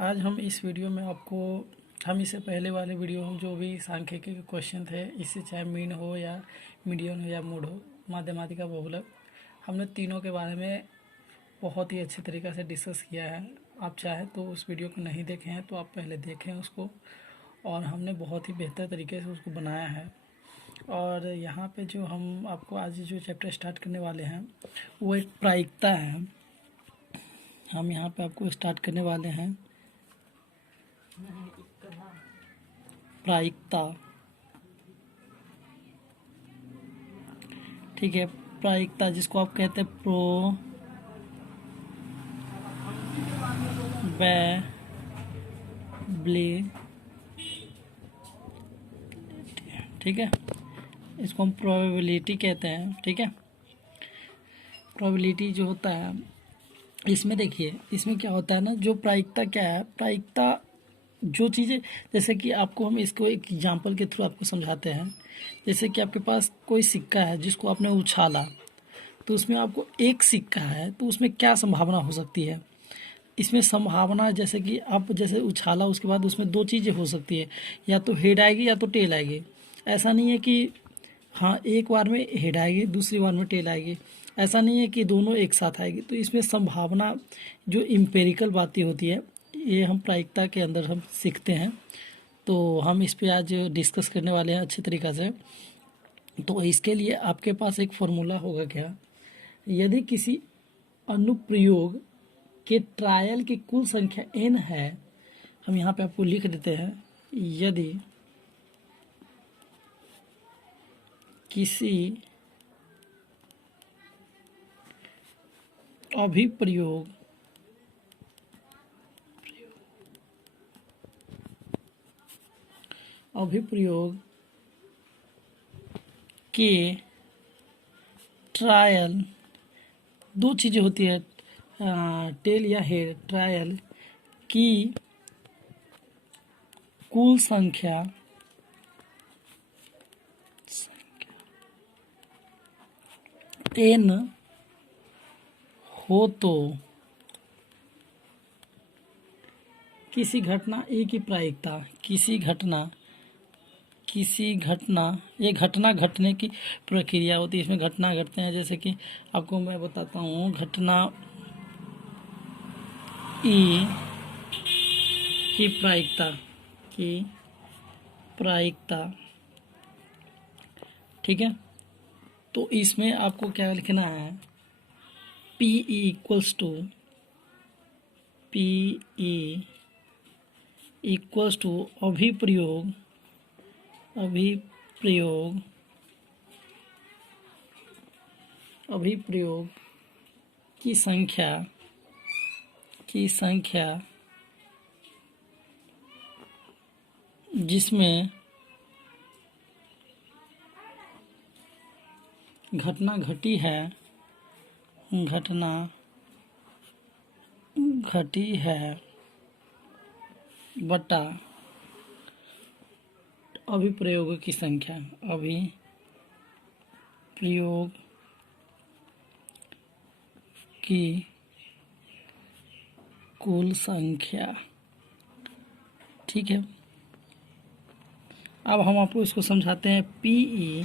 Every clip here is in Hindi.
आज हम इस वीडियो में आपको हम इससे पहले वाले वीडियो हम जो भी सांख्यिकी के क्वेश्चन थे, इससे चाहे मीन हो या मीडियन हो या मोड हो, माध्यमातिका बहुलक, हमने तीनों के बारे में बहुत ही अच्छे तरीक़े से डिस्कस किया है। आप चाहे तो उस वीडियो को नहीं देखे हैं तो आप पहले देखें उसको, और हमने बहुत ही बेहतर तरीके से उसको बनाया है। और यहाँ पे जो हम आपको आज जो चैप्टर स्टार्ट करने वाले हैं वो एक प्रायिकता है। हम यहाँ पे आपको स्टार्ट करने वाले हैं प्रायिकता। ठीक है, प्रायिकता जिसको आप कहते हैं प्रोबेबिलिटी। ठीक है, इसको हम प्रोबेबिलिटी कहते हैं। ठीक है, प्रोबेबिलिटी जो होता है इसमें देखिए, इसमें क्या होता है ना, जो प्रायिकता क्या है, प्रायिकता जो चीज़ें, जैसे कि आपको हम इसको एक एग्जांपल के थ्रू आपको समझाते हैं। जैसे कि आपके पास कोई सिक्का है जिसको आपने उछाला, तो उसमें आपको एक सिक्का है, तो उसमें क्या संभावना हो सकती है। इसमें संभावना जैसे कि आप जैसे उछाला, उसके बाद उसमें दो चीज़ें हो सकती है, या तो हेड आएगी या तो टेल आएगी। ऐसा नहीं है कि हाँ एक बार में हेड आएगी दूसरी बार में टेल आएगी, ऐसा नहीं है कि दोनों एक साथ आएगी। तो इसमें संभावना जो इम्पेरिकल बातें होती है, ये हम प्रायिकता के अंदर हम सीखते हैं। तो हम इस पे आज डिस्कस करने वाले हैं अच्छे तरीक़ा से। तो इसके लिए आपके पास एक फॉर्मूला होगा क्या, यदि किसी अनुप्रयोग के ट्रायल की कुल संख्या n है, हम यहाँ पे आपको लिख देते हैं, यदि किसी अभिप्रयोग के ट्रायल, दो चीज़ें होती है, टेल या हेड, ट्रायल की कुल संख्या n हो तो किसी घटना ए की प्रायिकता, किसी घटना, ये घटना घटने की प्रक्रिया होती है, इसमें घटना घटते हैं। जैसे कि आपको मैं बताता हूँ, घटना ई की प्रायिकता, ठीक है। तो इसमें आपको क्या लिखना है, पी इक्वल्स टू अभिप्रयोग की संख्या जिसमें घटना घटी है बटा अभिप्रयोग की संख्या, अभिप्रयोग की कुल संख्या। ठीक है, अब हम आपको इसको समझाते हैं। P E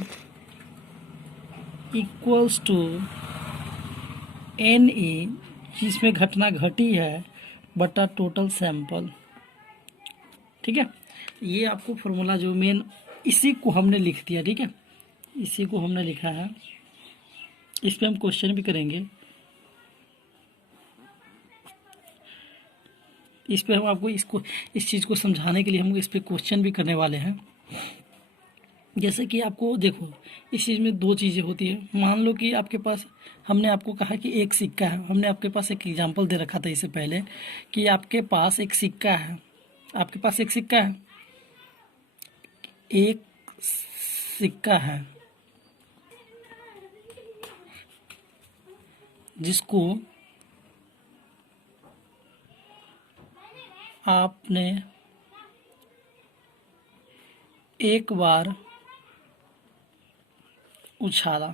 equals to N E, जिसमें घटना घटी है, बटा टोटल सैंपल। ठीक है, ये आपको फॉर्मूला जो मेन, इसी को हमने लिख दिया। ठीक है, इसी को हमने लिखा है, इस पे हम क्वेश्चन भी करेंगे। इस पे हम आपको इस चीज़ को समझाने के लिए हम इस पे क्वेश्चन भी करने वाले हैं। जैसे कि आपको देखो, इस चीज़ में दो चीज़ें होती है। मान लो कि आपके पास, हमने आपको कहा कि एक सिक्का है, हमने आपके पास एक एग्जांपल दे रखा था इससे पहले कि आपके पास एक सिक्का है, एक सिक्का है जिसको आपने एक बार उछाला।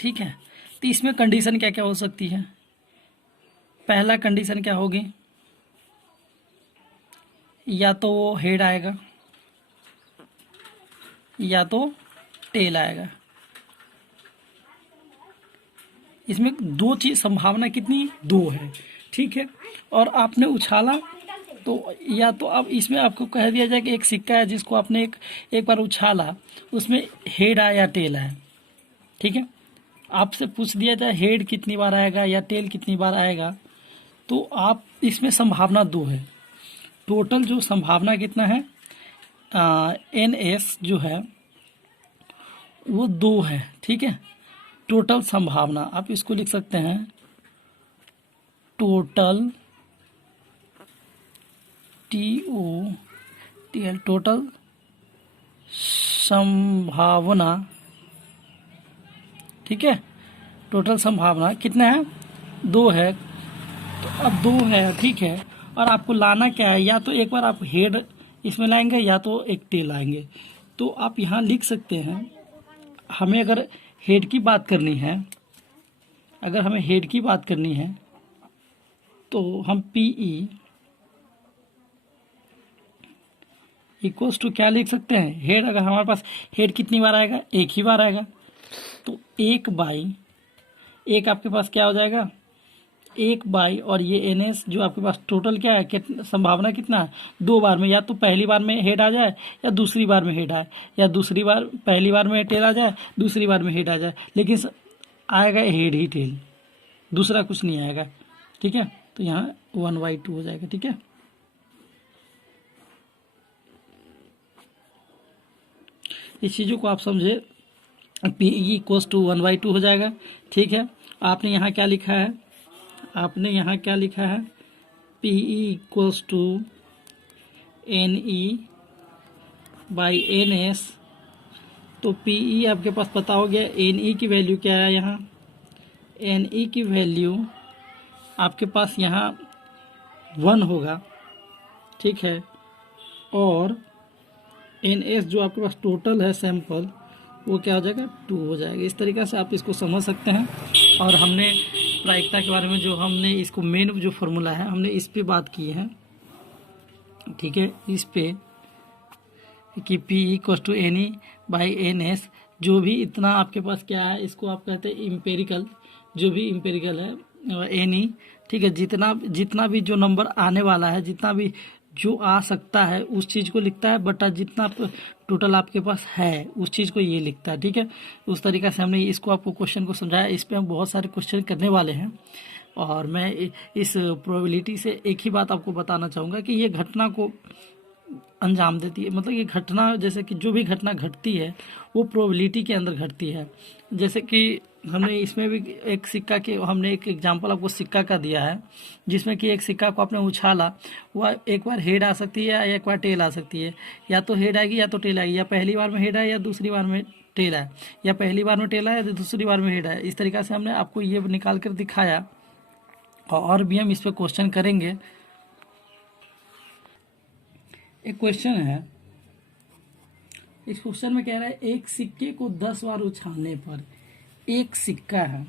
ठीक है, तो इसमें कंडीशन क्या क्या हो सकती है, पहला कंडीशन क्या होगी, या तो वो हेड आएगा या तो टेल आएगा। इसमें दो चीज संभावना कितनी, दो है, ठीक है। और आपने उछाला तो या तो अब इसमें आपको कह दिया जाए कि एक सिक्का है जिसको आपने एक बार उछाला, उसमें हेड आया या टेल आया, ठीक है। आपसे पूछ दिया जाए हेड कितनी बार आएगा या टेल कितनी बार आएगा, तो आप इसमें संभावना दो है। टोटल जो संभावना कितना है, एन एस जो है वो दो है, ठीक है। टोटल संभावना आप इसको लिख सकते हैं, टोटल TOTL, टोटल संभावना, ठीक है। टोटल संभावना कितना है, दो है। तो अब दो है, ठीक है। और आपको लाना क्या है, या तो एक बार आप हेड इसमें लाएंगे या तो एक टेल लाएंगे। तो आप यहाँ लिख सकते हैं, हमें अगर हेड की बात करनी है, अगर हमें हेड की बात करनी है तो हम PE इक्वल्स टू क्या लिख सकते हैं, हेड। अगर हमारे पास हेड कितनी बार आएगा, एक ही बार आएगा, तो एक बाई एक आपके पास क्या हो जाएगा, एक बाई, और ये NS जो आपके पास टोटल क्या है, संभावना कितना है, दो बार में, या तो पहली बार में हेड आ जाए या दूसरी बार में हेड आए, या दूसरी बार पहली बार में टेल आ जाए, दूसरी बार में हेड आ जाए, लेकिन आएगा हेड ही टेल, दूसरा कुछ नहीं आएगा, ठीक है। तो यहाँ 1/2 हो जाएगा, ठीक है। इस चीज़ों को आप समझे, PE इक्वल्स टू 1/2 हो जाएगा, ठीक है। आपने यहाँ क्या लिखा है, आपने यहाँ क्या लिखा है, PE इक्वल्स टू NE/NS। तो PE आपके पास पता हो गया, NE की वैल्यू क्या है, यहाँ NE की वैल्यू आपके पास यहाँ 1 होगा, ठीक है। और NS जो आपके पास टोटल है सैंपल, वो क्या हो जाएगा, 2 हो जाएगा। इस तरीक़े से आप इसको समझ सकते हैं। और हमने प्रायिकता के बारे में जो हमने इसको मेन जो फार्मूला है हमने इस पे बात की है, ठीक है। इस पे कि PE इक्वल्स टू NE/NS, जो भी इतना आपके पास क्या है, इसको आप कहते हैं इम्पेरिकल, जो भी इम्पेरिकल है NE, ठीक है। जितना जितना भी जो नंबर आने वाला है, जितना भी जो आ सकता है उस चीज़ को लिखता है, बट जितना टोटल आपके पास है उस चीज़ को ये लिखता है, ठीक है। उस तरीक़े से हमने इसको आपको क्वेश्चन को समझाया। इस पे हम बहुत सारे क्वेश्चन करने वाले हैं, और मैं इस प्रोबेबिलिटी से एक ही बात आपको बताना चाहूँगा कि ये घटना को अंजाम देती है, मतलब ये घटना, जैसे कि जो भी घटना घटती है वो प्रोबेबिलिटी के अंदर घटती है। जैसे कि हमने इसमें भी एक सिक्का के, हमने एक एग्जांपल आपको सिक्का का दिया है, जिसमें कि एक सिक्का को आपने उछाला, वह एक बार हेड आ सकती है या एक बार टेल आ सकती है, या तो हेड आएगी या तो टेल आएगी, या पहली बार में हेड आए या दूसरी बार में टेल आए, या पहली बार में टेल आए या दूसरी बार में हेड आए। इस तरीक़े से हमने आपको ये निकाल कर दिखाया, और भी हम इस पर क्वेश्चन करेंगे। एक क्वेश्चन है, इस क्वेश्चन में कह रहा है एक सिक्के को 10 बार उछालने पर, एक सिक्का है,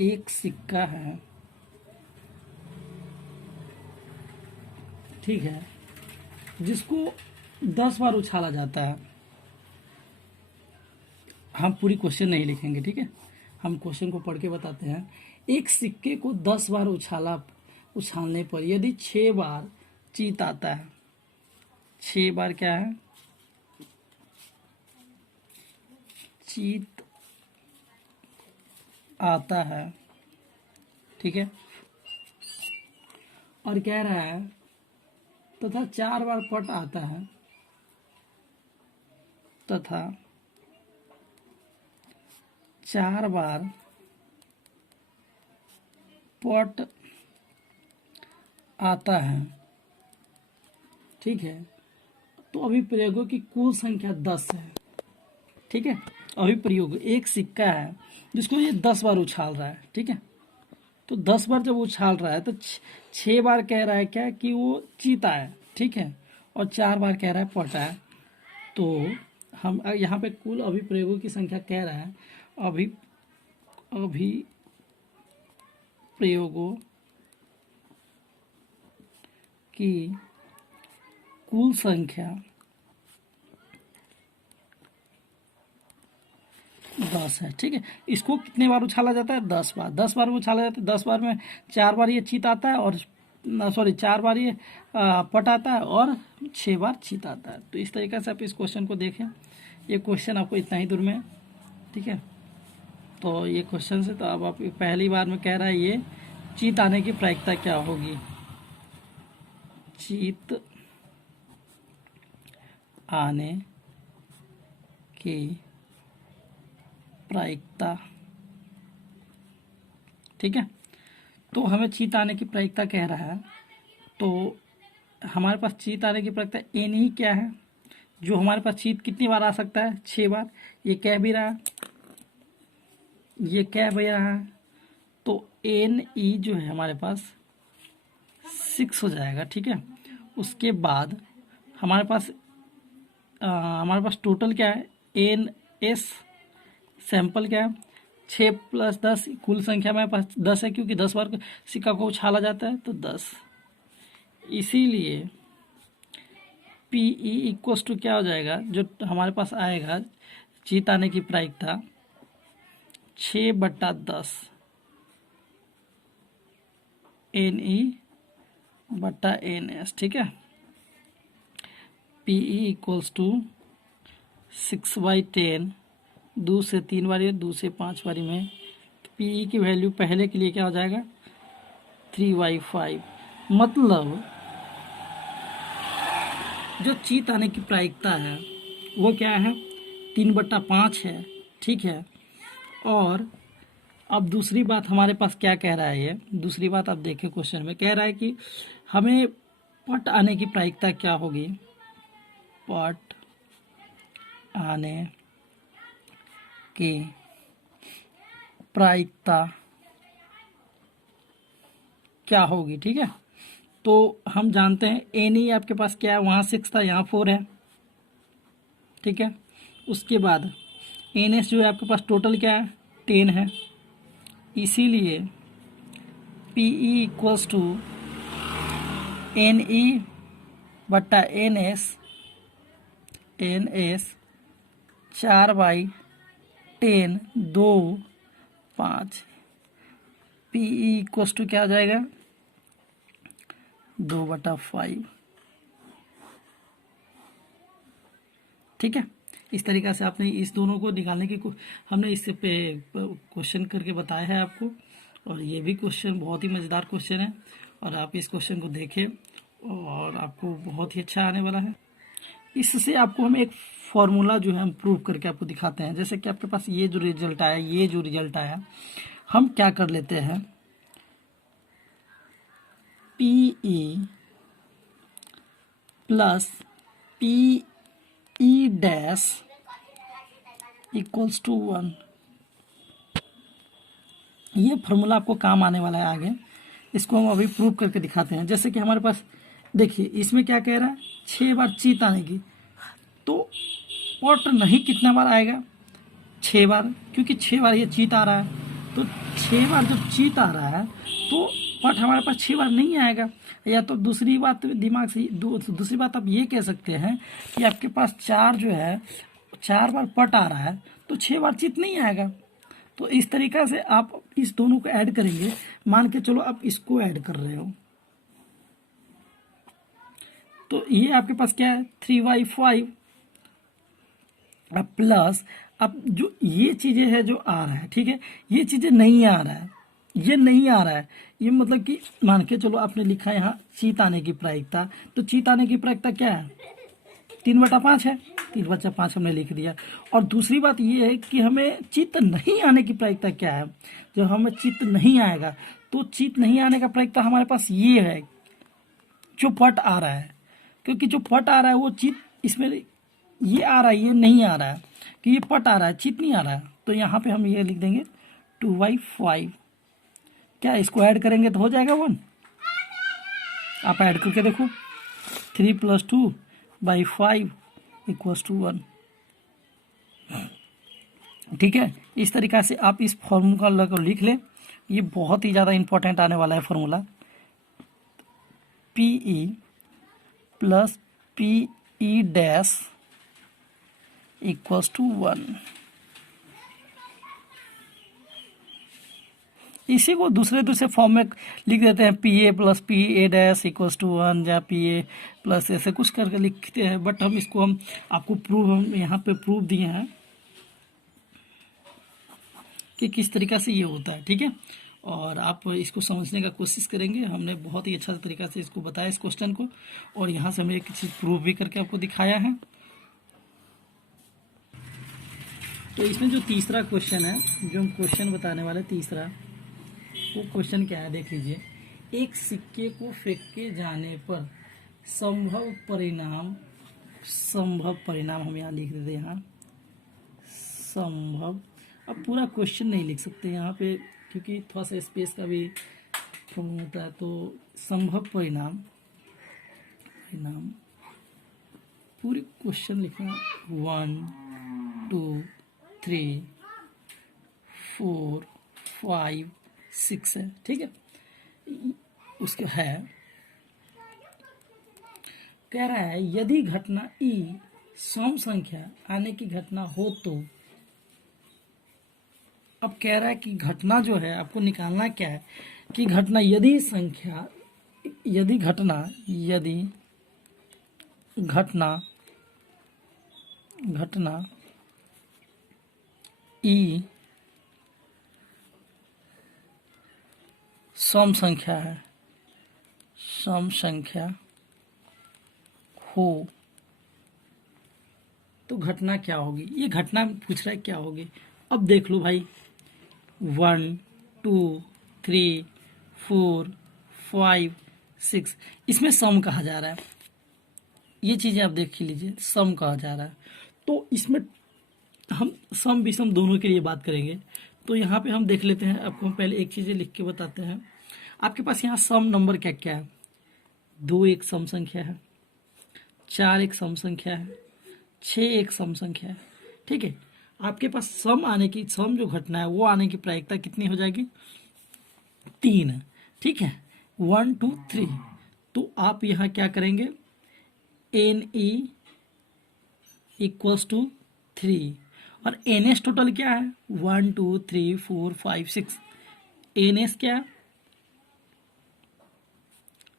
एक सिक्का है, ठीक है, जिसको 10 बार उछाला जाता है। हम पूरी क्वेश्चन नहीं लिखेंगे, ठीक है, हम क्वेश्चन को पढ़ के बताते हैं। एक सिक्के को 10 बार उछालने पर यदि 6 बार चीत आता है, 6 बार क्या है, चीत आता है, ठीक है। और कह रहा है तथा 4 बार पट आता है, तथा 4 बार पट आता है, ठीक है। तो अभी प्रयोगों की कुल संख्या 10 है, ठीक है। अभी प्रयोग, एक सिक्का है जिसको ये 10 बार उछाल रहा है, ठीक है। तो 10 बार जब उछाल रहा है तो 6 बार कह रहा है क्या, कि वो चीता है, ठीक है, और 4 बार कह रहा है पटा है। तो हम यहाँ पे कुल अभी प्रयोगों की संख्या कह रहा है, अभी प्रयोगों की कुल संख्या 10 है। ठीक है, इसको कितने बार उछाला जाता है? 10 बार। 10 बार उछाला जाता है। 10 बार में 4 बार ये चीत आता है और 4 बार ये पट आता है और 6 बार चीत आता है। तो इस तरीके से आप इस क्वेश्चन को देखें। ये क्वेश्चन आपको इतना ही दूर में है। ठीक है, तो ये क्वेश्चन से तो अब आप पहली बार में कह रहा है ये चीत आने की प्रायिकता क्या होगी। चीत आने की प्रायिकता। ठीक है, तो हमें चीत आने की प्रायिकता कह रहा है, तो हमारे पास चीत आने की प्रायिकता एन ही क्या है, जो हमारे पास चीत कितनी बार आ सकता है? 6 बार। ये कह भी रहा है, ये कह भी रहा है, तो एन ई जो है हमारे पास 6 हो जाएगा। ठीक है, उसके बाद हमारे पास टोटल क्या है? एन एस सैंपल क्या है? 6 + 10 कुल संख्या मेरे पास 10 है, क्योंकि 10 बार सिक्का को उछाला जाता है, तो 10। इसीलिए पी ई इक्वल्स टू क्या हो जाएगा, जो हमारे पास आएगा चीत आने की प्रायिकता 6/10 एन ई बटा एन एस। ठीक है, पी ई इक्वल्स टू 6/10, 2 से 3 बारी, 2 से 5 बारी में पी ई की वैल्यू पहले के लिए क्या हो जाएगा? 3/5। मतलब जो चीत आने की प्रायिकता है वो क्या है? 3/5 है। ठीक है, और अब दूसरी बात हमारे पास क्या कह रहा है? ये दूसरी बात आप देखें क्वेश्चन में कह रहा है कि हमें पट आने की प्रायिकता क्या होगी? पट आने की प्रायिकता क्या होगी? ठीक है, तो हम जानते हैं एन ई आपके पास क्या है? वहाँ 6 था, यहाँ 4 है। ठीक है, उसके बाद एन एस जो है आपके पास टोटल क्या है? 10 है। इसीलिए P E equals to N E बट्टा N S 4/10, 2, 5। P E equals to क्या हो जाएगा? 2/5। ठीक है, इस तरीक़ा से आपने इस दोनों को निकालने की हमने इससे पे क्वेश्चन करके बताया है आपको, और ये भी क्वेश्चन बहुत ही मज़ेदार क्वेश्चन है, और आप इस क्वेश्चन को देखें और आपको बहुत ही अच्छा आने वाला है। इससे आपको हम एक फॉर्मूला जो है हम प्रूव करके आपको दिखाते हैं। जैसे कि आपके पास ये जो रिजल्ट आया, हम क्या कर लेते हैं? P E plus P E dash equals to 1। ये फार्मूला आपको काम आने वाला है आगे। इसको हम अभी प्रूव करके दिखाते हैं। जैसे कि हमारे पास देखिए इसमें क्या कह रहा है? 6 बार चीत आने की, तो पट नहीं कितना बार आएगा? 6 बार, क्योंकि 6 बार ये चीत आ रहा है, तो 6 बार जब चीत आ रहा है तो पट हमारे पास 6 बार नहीं आएगा। या तो दूसरी बात दिमाग से दूसरी बात आप ये कह सकते हैं कि आपके पास 4 जो है 4 बार पट आ रहा है, तो 6 बार चीत नहीं आएगा। तो इस तरीक़ा से आप इस दोनों को ऐड करेंगे। मान के चलो आप इसको ऐड कर रहे हो, तो ये आपके पास क्या है? 3/5 प्लस अब जो ये चीज़ें है जो आ रहा है, ठीक है, ये चीज़ें नहीं आ रहा है, ये नहीं आ रहा है। ये मतलब कि मान के चलो आपने लिखा यहाँ चीत आने की प्रायिकता, तो चीत आने की प्रायिकता क्या है? 3/5 है। 3/5 हमने लिख दिया। और दूसरी बात ये है कि हमें चित्त नहीं आने की प्रायिकता क्या है? जब हमें चित्त नहीं आएगा, तो चित्त नहीं आने का प्रायिकता हमारे पास ये है, जो पट आ रहा है। क्योंकि जो पट आ रहा है वो चित्त इसमें ये आ रहा है, ये नहीं आ रहा है, कि ये पट आ रहा है, चित्त नहीं आ रहा है। तो यहाँ पे हम ये लिख देंगे 2/5। क्या इसको ऐड करेंगे तो हो जाएगा 1। आप ऐड करके देखो, 3 + 2/5 = 1। ठीक है, इस तरीक़ा से आप इस फॉर्मूला को लिख लें। ये बहुत ही ज़्यादा इंपॉर्टेंट आने वाला है formula. P E plus P E dash equals to 1। इसी को दूसरे फॉर्म में लिख देते हैं, P A plus P A dash equals to 1 या पी ए प्लस ऐसे कुछ करके लिखते हैं। बट हम इसको हम आपको हम यहाँ पे प्रूफ दिए हैं कि किस तरीक़ा से ये होता है, ठीक है। और आप इसको समझने का कोशिश करेंगे। हमने बहुत ही अच्छा तरीक़ा से इसको बताया इस क्वेश्चन को, और यहाँ से हमने एक चीज़ प्रूफ भी करके आपको दिखाया है। तो इसमें जो तीसरा क्वेश्चन है, जो हम क्वेश्चन बताने वाले तीसरा, वो क्वेश्चन क्या है देख लीजिए। एक सिक्के को फेंके जाने पर संभव परिणाम हम यहाँ लिख देते हैं, यहाँ संभव। अब पूरा क्वेश्चन नहीं लिख सकते यहाँ पे क्योंकि थोड़ा सा स्पेस का भी प्रॉब्लम होता है। तो संभव परिणाम पूरी क्वेश्चन लिखना 1 2 3 4 5 6 है, ठीक है। उसके है कह रहा है यदि घटना ई सम संख्या आने की घटना हो तो। अब कह रहा है कि घटना जो है आपको निकालना क्या है कि घटना यदि घटना ई सम संख्या हो तो घटना क्या होगी। ये घटना पूछ रहा है क्या होगी। अब देख लो भाई, 1 2 3 4 5 6 इसमें सम कहा जा रहा है। ये चीज़ें आप देख लीजिए, सम कहा जा रहा है। तो इसमें हम सम विषम दोनों के लिए बात करेंगे। तो यहाँ पे हम देख लेते हैं। आपको हम पहले एक चीज़ें लिख के बताते हैं। आपके पास यहाँ सम नंबर क्या क्या है। 2 एक सम संख्या है, 4 एक सम संख्या है, 6 एक सम संख्या है, ठीक है। आपके पास सम जो घटना है वो आने की प्रायिकता कितनी हो जाएगी, 3 है, ठीक है। 1 2 3। तो आप यहाँ क्या करेंगे, एन ई इक्वल्स टू 3 और एन एस टोटल क्या है 1 2 3 4 5 6। एन एस क्या है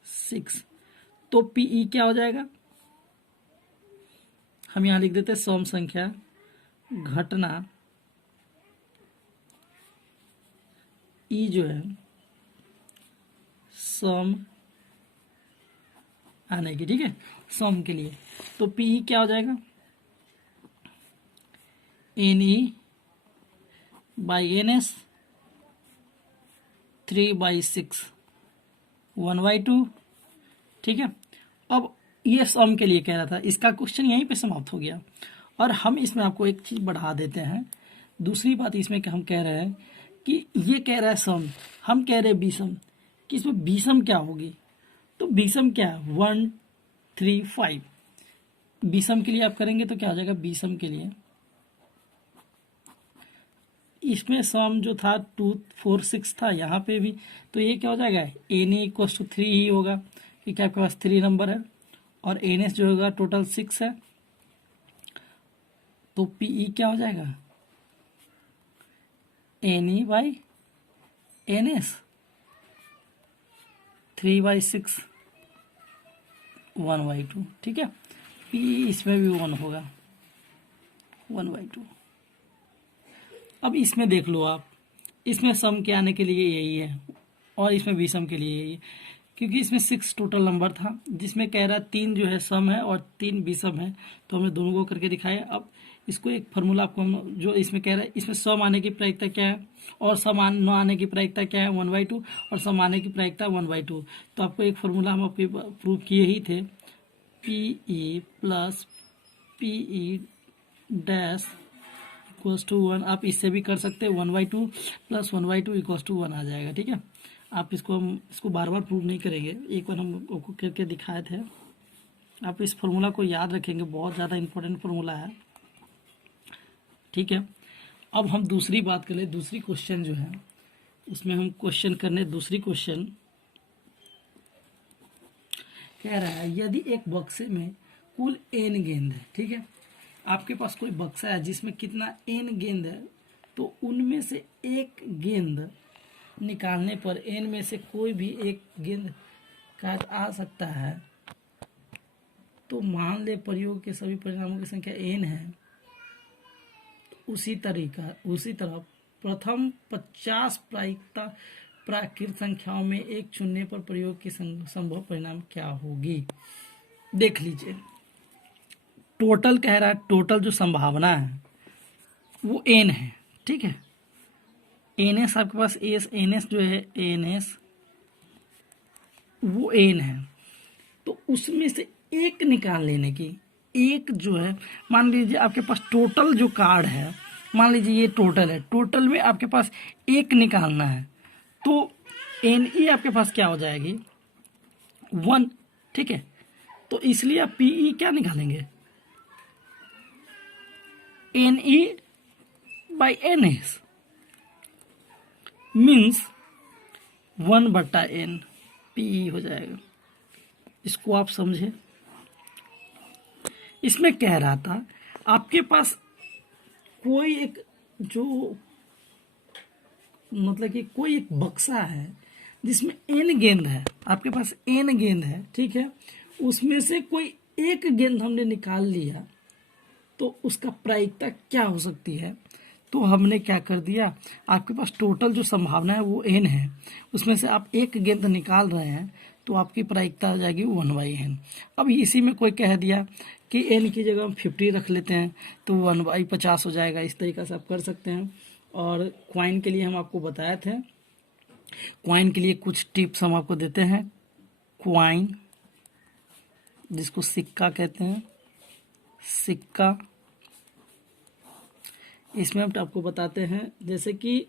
6। तो पीई क्या हो जाएगा, हम यहाँ लिख देते हैं सम संख्या घटना ई जो है सम आने की, ठीक है, सम के लिए। तो पीई क्या हो जाएगा, N E by N S 3/6 1/2, ठीक है। अब ये सम के लिए कह रहा था, इसका क्वेश्चन यहीं पे समाप्त हो गया। और हम इसमें आपको एक चीज़ बढ़ा देते हैं। दूसरी बात इसमें कि हम कह रहे हैं कि ये कह रहा है सम, हम कह रहे हैं बीसम, कि इसमें बीसम क्या होगी। तो बीसम क्या है 1 3 5। बीसम के लिए आप करेंगे तो क्या हो जाएगा, बीसम के लिए इसमें सम जो था 2 4 6 था, यहाँ पे भी। तो ये क्या हो जाएगा, एन ई इक्वल्स टू 3 ही होगा क्योंकि आपके पास 3 नंबर है और एन एस जो होगा टोटल 6 है। तो पीई क्या हो जाएगा, N E by N S 3/6 1/2, ठीक है। पीई इसमें भी 1 होगा 1/2। अब इसमें देख लो आप, इसमें सम के आने के लिए यही है और इसमें विषम के लिए यही है, क्योंकि इसमें 6 टोटल नंबर था, जिसमें कह रहा है 3 जो है सम है और 3 विषम है। तो हमने दोनों को करके दिखाया। अब इसको एक फार्मूला आपको हम जो इसमें कह रहा है, इसमें सम आने की प्रायिकता क्या है और सम न आने की प्रायिकता क्या है 1/2 और सम आने की प्रायिकता 1/2। तो आपको एक फार्मूला हम आपको प्रूव किए ही थे, P E plus P E dash equals to 1। आप इससे भी कर सकते हैं, 1/2 प्लस 1/2 इक्वल्स टू 1 आ जाएगा, ठीक है। आप हम इसको बार बार प्रूव नहीं करेंगे, एक बार हम आपको करके दिखाए थे। आप इस फार्मूला को याद रखेंगे, बहुत ज़्यादा इंपॉर्टेंट फार्मूला है, ठीक है। अब हम दूसरी बात करें, दूसरी क्वेश्चन जो है उसमें हम क्वेश्चन करने, दूसरी क्वेश्चन कह रहा है यदि एक बक्से में कुल n गेंद है, ठीक है, आपके पास कोई बक्सा है जिसमें कितना n गेंद है, तो उनमें से एक गेंद निकालने पर n में से कोई भी एक गेंद काट आ सकता है। तो मान ले प्रयोग के सभी परिणामों की संख्या n है। तो उसी तरह प्रथम 50 प्राकृत संख्याओं में एक चुनने पर प्रयोग की संभव परिणाम क्या होगी। देख लीजिए, टोटल कह रहा है, टोटल जो संभावना है वो n है, ठीक है। ns आपके पास ns जो है ns वो n है, तो उसमें से एक निकाल लेने की, एक जो है, मान लीजिए आपके पास टोटल जो कार्ड है, मान लीजिए ये टोटल है, टोटल में आपके पास एक निकालना है, तो NE आपके पास क्या हो जाएगी 1, ठीक है। तो इसलिए आप PE क्या निकालेंगे NE by NS means 1/n PE हो जाएगा। इसको आप समझे। इसमें कह रहा था आपके पास कोई एक जो मतलब कि कोई एक बक्सा है जिसमें n गेंद है, आपके पास n गेंद है, ठीक है, उसमें से कोई एक गेंद हमने निकाल लिया, तो उसका प्रायिकता क्या हो सकती है। तो हमने क्या कर दिया, आपके पास टोटल जो संभावना है वो n है, उसमें से आप एक गेंद निकाल रहे हैं, तो आपकी प्रायिकता हो जाएगी 1/n। अब इसी में कोई कह दिया कि n की जगह हम 50 रख लेते हैं, तो 1/50 हो जाएगा। इस तरीक़ा से आप कर सकते हैं। और क्वाइन के लिए हम आपको बताए थे, क्वाइन के लिए कुछ टिप्स हम आपको देते हैं। क्वाइन जिसको सिक्का कहते हैं, सिक्का, इसमें हम आपको बताते हैं जैसे कि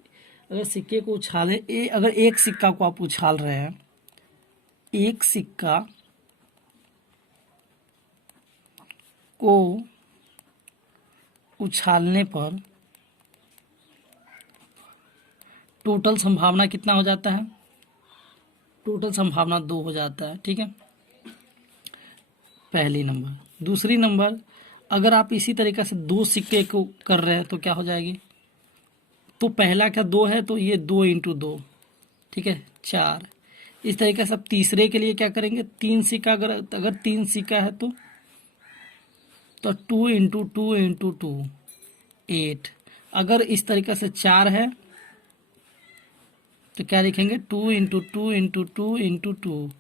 अगर सिक्के को उछाले, अगर एक सिक्का को आप उछाल रहे हैं, एक सिक्का को उछालने पर टोटल संभावना कितना हो जाता है, टोटल संभावना 2 हो जाता है, ठीक है, पहली नंबर। दूसरी नंबर, अगर आप इसी तरीक़े से 2 सिक्के को कर रहे हैं तो क्या हो जाएगी, तो पहला क्या 2 है, तो ये 2 × 2, ठीक है, 4। इस तरीके से आप तीसरे के लिए क्या करेंगे, 3 सिक्का, अगर 3 सिक्का है तो 2 × 2 × 2 8। अगर इस तरीके से 4 है तो क्या लिखेंगे, 2 × 2 × 2 × 2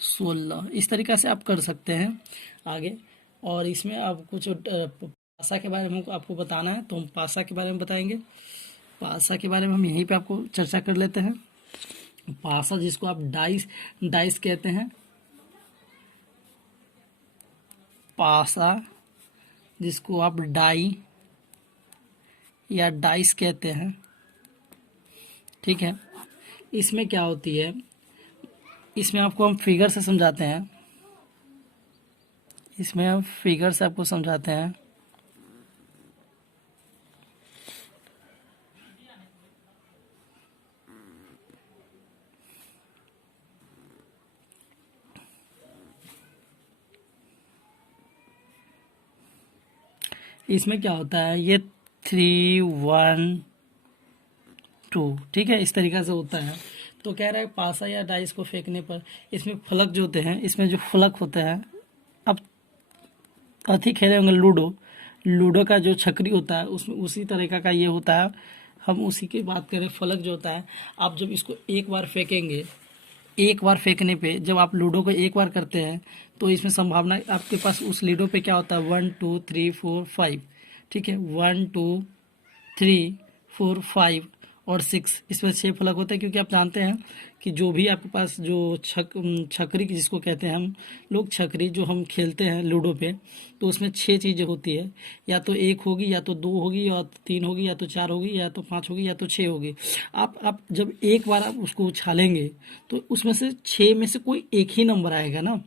16। इस तरीक़ा से आप कर सकते हैं आगे। और इसमें आप कुछ पासा के बारे में आपको बताना है, तो हम पासा के बारे में बताएंगे। पासा के बारे में हम यहीं पे आपको चर्चा कर लेते हैं। पासा जिसको आप डाइस कहते हैं, पासा जिसको आप डाई या डाइस कहते हैं, ठीक है। इसमें क्या होती है, इसमें आपको हम फिगर से समझाते हैं, इसमें हम फिगर से आपको समझाते हैं। इसमें क्या होता है, ये 3 1 2, ठीक है, इस तरीक़ा से होता है। तो कह रहा है पासा या डाइस को फेंकने पर इसमें फलक जो होते हैं, इसमें जो फलक होते हैं, अब अथी खेले होंगे लूडो का जो छकरी होता है उसमें उसी तरीक़ा का ये होता है। हम उसी की बात करें, फलक जो होता है, आप जब इसको एक बार फेंकेंगे, एक बार फेंकने पे जब आप लूडो को एक बार करते हैं तो इसमें संभावना आपके पास उस लूडो पे क्या होता है 1 2 3 4 5, ठीक है, 1 2 3 4 5 और 6, इसमें 6 फलक होते हैं। क्योंकि आप जानते हैं कि जो भी आपके पास जो छकरी जिसको कहते हैं हम लोग, छकरी जो हम खेलते हैं लूडो पे, तो उसमें 6 चीज़ें होती है, या तो 1 होगी, या तो 2 होगी, या तो 3 होगी, या तो 4 होगी, या तो 5 होगी, या तो 6 होगी। आप जब एक बार आप उसको उछालेंगे तो उसमें से 6 में से कोई एक ही नंबर आएगा ना,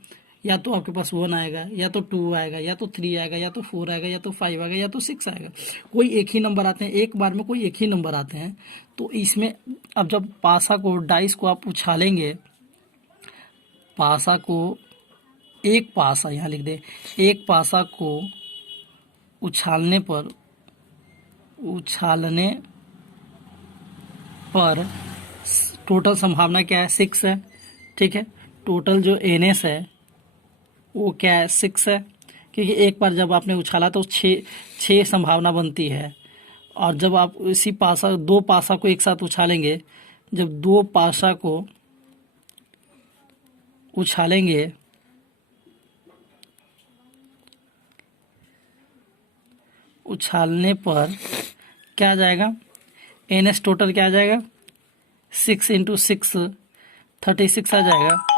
या तो आपके पास 1 आएगा, या तो 2 आएगा, या तो 3 आएगा, या तो 4 आएगा, या तो 5 आएगा, या तो 6 आएगा। कोई एक ही नंबर आते हैं, एक बार में कोई एक ही नंबर आते हैं। तो इसमें अब जब पासा को, डाइस को आप उछालेंगे, पासा को, एक पासा यहाँ लिख दे, एक पासा को उछालने पर टोटल संभावना क्या है? 6 है। ठीक है, टोटल जो एनएस है वो क्या है? 6 है, क्योंकि एक बार जब आपने उछाला तो 6 संभावना बनती है। और जब आप इसी पासा, 2 पासा को एक साथ उछालेंगे, जब 2 पासा को उछालेंगे उछालने पर क्या आ जाएगा? एनएस टोटल क्या आ जाएगा? 6 × 6 36 आ जाएगा।